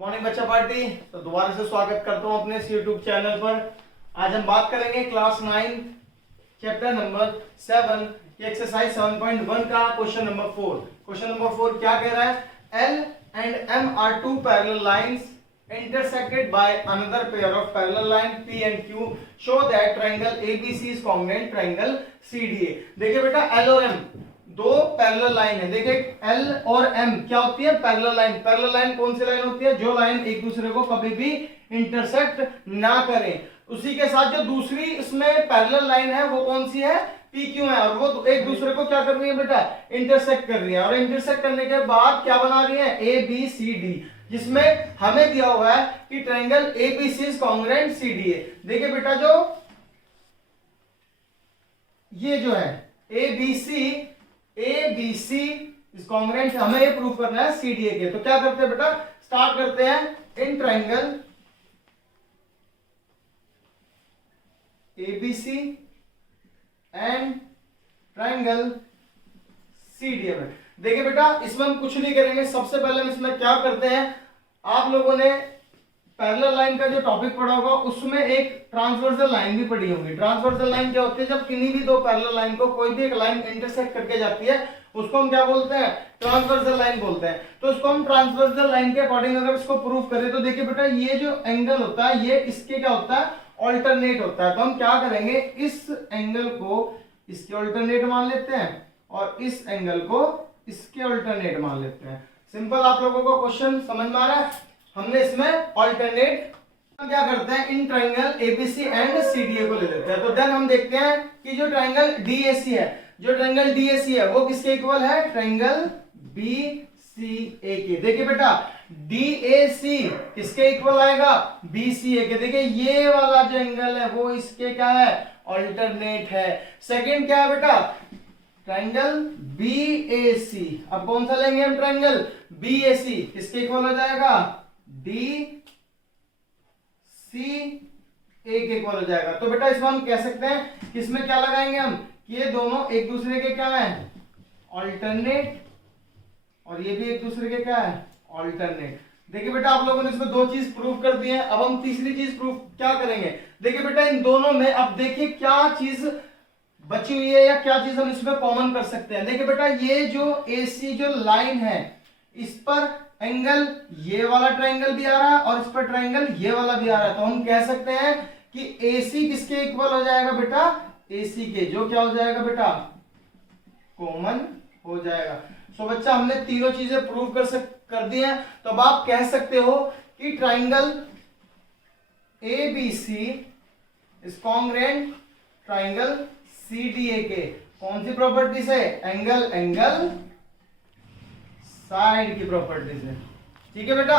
Morning बच्चा party. तो दोबारा से स्वागत करता हूं अपने इस यूट्यूब चैनल पर। आज हम बात करेंगे क्लास 9 चैप्टर नंबर 7 एक्सरसाइज 7.1 का क्वेश्चन नंबर 4। क्वेश्चन नंबर 4 क्या कह रहा है? L and M are two parallel lines intersected by another pair of parallel line P and Q. Show that triangle ABC is congruent triangle CDA। देखिए बेटा L और M दो parallel line है। देखिए L और M क्या होती है? Parallel line. पैरेलल लाइन कौन सी लाइन होती है? जो लाइन एक दूसरे को कभी भी इंटरसेक्ट ना करें। उसी के साथ जो दूसरी इसमें पैरेलल लाइन है वो कौन सी है? PQ है। और वो एक दूसरे को क्या कर रही है बेटा? इंटरसेक्ट कर रही है। और इंटरसेक्ट करने के बाद क्या बना रही है? ABCD, जिसमें हमें दिया हुआ है कि triangle ABC is congruent CDA। देखिए बेटा जो ये जो है ABC इज कॉन्ग्रुएंट, हमें ये प्रूव करना है CDA के। तो क्या करते हैं बेटा? स्टार्ट करते हैं in triangle ABC and triangle CDA में। देखिए बेटा इसमें हम कुछ नहीं करेंगे। सबसे पहले हम इसमें क्या करते हैं, आप लोगों ने पैरेलल लाइन का जो टॉपिक पढ़ा होगा उसमें एक ट्रांसवर्सल लाइन भी पढ़ी होगी। ट्रांसवर्सल लाइन क्या होती है? जब किन्हीं भी दो पैरेलल लाइन को कोई भी एक लाइन इंटरसेक्ट करके जाती है उसको हम क्या बोलते हैं? ट्रांसवर्सल लाइन बोलते हैं। तो इसको हम ट्रांसवर्सल लाइन के अकॉर्डिंग अगर इसको प्रूव करें तो देखिए बेटा ये जो एंगल होता है ये इसके क्या होता है? ऑल्टरनेट होता है। तो हम क्या करेंगे, इस एंगल को इसके ऑल्टरनेट मान लेते हैं और इस एंगल को इसके ऑल्टरनेट मान लेते हैं। सिंपल, आप लोगों को क्वेश्चन समझ में आ रहा है? हमने इसमें ऑल्टरनेट क्या करते हैं, in triangle ABC and CDA को ले लेते हैं। तो देन हम देखते हैं कि जो ट्रायंगल DAC है, जो ट्रायंगल DAC है वो किसके इक्वल है? ट्रायंगल BCA के। देखिए बेटा DAC किसके इक्वल आएगा? BCA के। देखिए ये वाला जो एंगल है वो इसके क्या है? ऑल्टरनेट है। सेकंड क्या है बेटा? Triangle BAC। अब कौन सा लेंगे हम? ट्रायंगल BAC किसके इक्वल हो जाएगा? DCA के इक्वल हो जाएगा। तो बेटा इसमें हम कह सकते हैं कि इसमें क्या लगाएंगे हम, कि ये दोनों एक दूसरे के क्या है? ऑल्टरनेट, और ये भी एक दूसरे के क्या है? ऑल्टरनेट। देखिए बेटा आप लोगों ने इसमें दो चीज प्रूव कर दी है। अब हम तीसरी चीज प्रूव क्या करेंगे? देखिए बेटा इन दोनों में अब देखिए क्या चीज बची हुई है या क्या चीज हम इसमें कॉमन कर सकते हैं। देखिए बेटा ये जो AC जो लाइन है इस पर एंगल ये वाला ट्रायंगल भी आ रहा है और इस पर ट्रायंगल ये वाला भी आ रहा है। तो हम कह सकते हैं कि AC किसके इक्वल हो जाएगा बेटा? AC के, जो क्या हो जाएगा बेटा? कॉमन हो जाएगा। सो बच्चा हमने तीनों चीजें प्रूव कर दी हैं। तो अब आप कह सकते हो कि triangle ABC is congruent triangle CDA के। कौन सी प्रॉपर्टीज है? एंगल साइड की प्रॉपर्टीज है। ठीक है बेटा,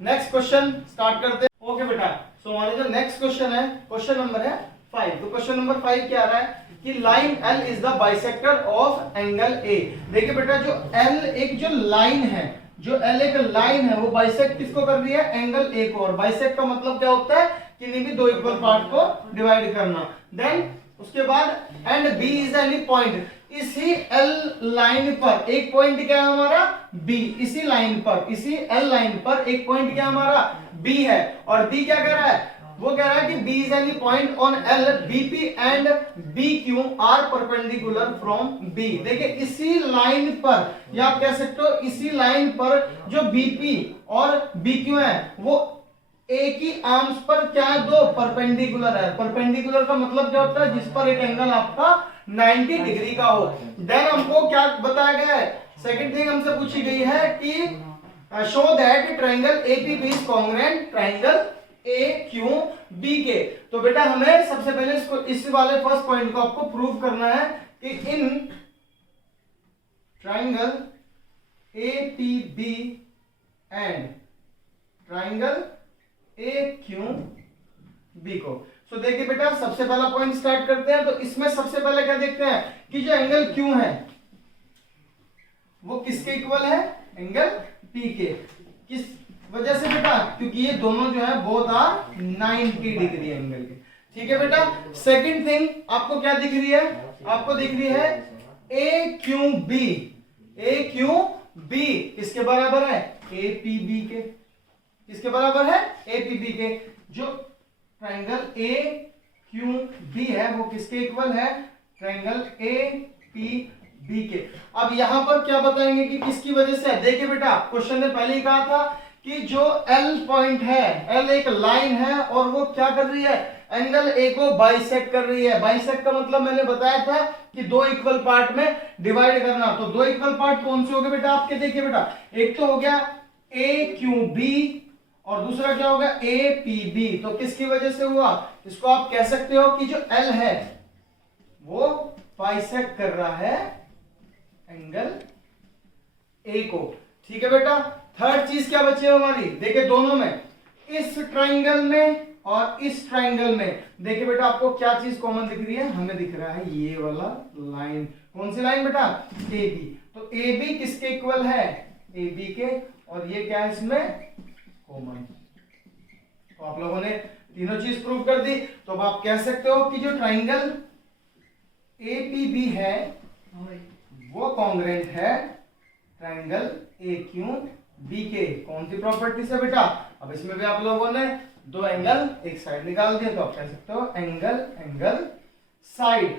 नेक्स्ट क्वेश्चन स्टार्ट करते हैं। ओके बेटा, सो हमारा जो नेक्स्ट क्वेश्चन है क्वेश्चन नंबर है 5। तो क्वेश्चन नंबर 5 क्या आ रहा है कि line L is the bisector of angle A। देखिए बेटा जो L एक जो लाइन है, जो L एक लाइन है वो बाइसेक्ट किसको कर रही है? एंगल A को। और बाइसेक्ट का मतलब क्या होता है? किन्हीं भी दो इक्वल पार्ट को डिवाइड करना। देन उसके बाद and B is any point, इसी L लाइन पर एक पॉइंट क्या है हमारा? B। इसी लाइन पर, इसी L लाइन पर एक पॉइंट क्या हमारा? B है। और B क्या कह रहा है? वो कह रहा है कि B is any point on L, BP and BQ are perpendicular from B। देखिए इसी लाइन पर, या आप कह सकते हो इसी लाइन पर जो BP और BQ है वो एक ही आर्म्स पर क्या है? दो परपेंडिकुलर है। परपेंडिकुलर का मतलब क्या होता है? जिस पर एक एंगल आपका 90 डिग्री का हो। देन हमको क्या बताया गया है? सेकंड थिंग हमसे पूछी गई है कि show that triangle APB is congruent triangle AQB के। तो बेटा हमें सबसे पहले इसको इस वाले फर्स्ट पॉइंट को आपको प्रूव करना है कि in triangle APB and triangle AQB को। सो देखिए बेटा सबसे पहला पॉइंट स्टार्ट करते हैं। तो इसमें सबसे पहले क्या देखते हैं कि जो एंगल Q है वो किसके इक्वल है? एंगल P के। किस वजह से बेटा? क्योंकि ये दोनों जो है बोथ आर 90 डिग्री एंगल के। ठीक है बेटा, सेकंड थिंग आपको क्या दिख रही है? आपको दिख रही है AQB। AQB किसके बराबर है? APB के। किसके बराबर है, APB के। जो ट्राइंगल AQB है वो किसके इक्वल है, ट्राइंगल APB के। अब यहां पर क्या बताएंगे कि किसकी वजह से है। देखिए बेटा क्वेश्चन ने पहले ही कहा था कि जो L पॉइंट है, L एक लाइन है और वो क्या कर रही है, एंगल A को बाइसेक्ट कर रही है। बाइसेक्ट का मतलब मैंने बताया था कि दो इक्वल पार्ट में डिवाइड करना। तो दो इक्वल पार्ट कौन से हो गए बेटा आपके, देखिए बेटा एक तो हो गया AQB और दूसरा क्या होगा APB। तो किसकी वजह से हुआ, इसको आप कह सकते हो कि जो L है वो बाइसेक्ट कर रहा है एंगल A को। ठीक है बेटा। थर्ड चीज क्या बची है हमारी, देखिए दोनों में, इस ट्राइंगल में और इस ट्राइंगल में, देखिए बेटा आपको क्या चीज कॉमन दिख रही है, हमें दिख रहा है ये वाला लाइन। कौन सी लाइन बेटा, AB। तो AB किसके इक्वल है, AB के, और ये क्या है इसमें कॉमन। तो आप लोगों ने तीनों चीज प्रूव कर दी। तो अब आप कह सकते हो कि जो ट्राइंगल APB है वो कॉन्ग्रुएंट है ट्राइंगल AQB के। कौन सी प्रॉपर्टी से बेटा, अब इसमें भी आप लोगों ने दो एंगल एक साइड निकाल दिया, तो आप कह सकते हो एंगल साइड।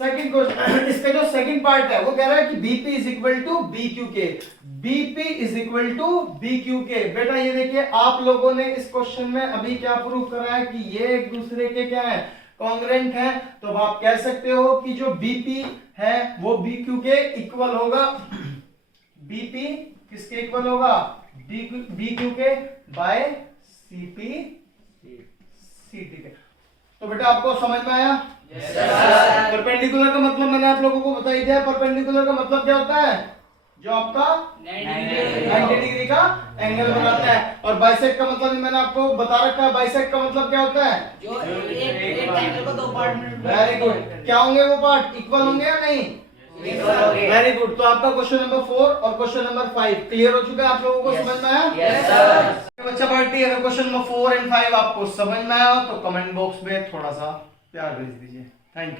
सेकंड क्वेश्चन, इसका जो सेकंड पार्ट है वो कह रहा है कि BP is equal to BQ के। BP is equal to BQ के। बेटा ये देखिए आप लोगों ने इस क्वेश्चन में अभी क्या प्रूव करा है कि ये एक दूसरे के क्या है, कॉन्ग्रुएंट है। तो अब आप कह सकते हो कि जो BP है वो BQ के इक्वल होगा। BP किसके इक्वल होगा, BQ के बाय CT के। तो बेटा आपको समझ में आया, परपेंडिकुलर का मतलब मैंने आप लोगों को बता ही दिया। परपेंडिकुलर का मतलब क्या होता है, जो आपका 90 डिग्री का एंगल बनाता है। और बाइसेक्ट का मतलब मैंने आपको बता रखा है, बाइसेक्ट का मतलब क्या होता है, जो एक एंगल को दो पार्ट में। Very good. क्या होंगे वो पार्ट, इक्वल होंगे या नहीं, वेरी गुड। तो आपका क्वेश्चन नंबर 4 और क्वेश्चन नंबर 5 क्लियर हो चुका है, आप लोगों को समझ में आया। Yes sir. बच्चा पार्टी, अगर क्वेश्चन नंबर 4 एंड 5 आपको समझ में आया तो कमेंट बॉक्स में थोड़ा सा प्यार भेज दीजिए। Thank you.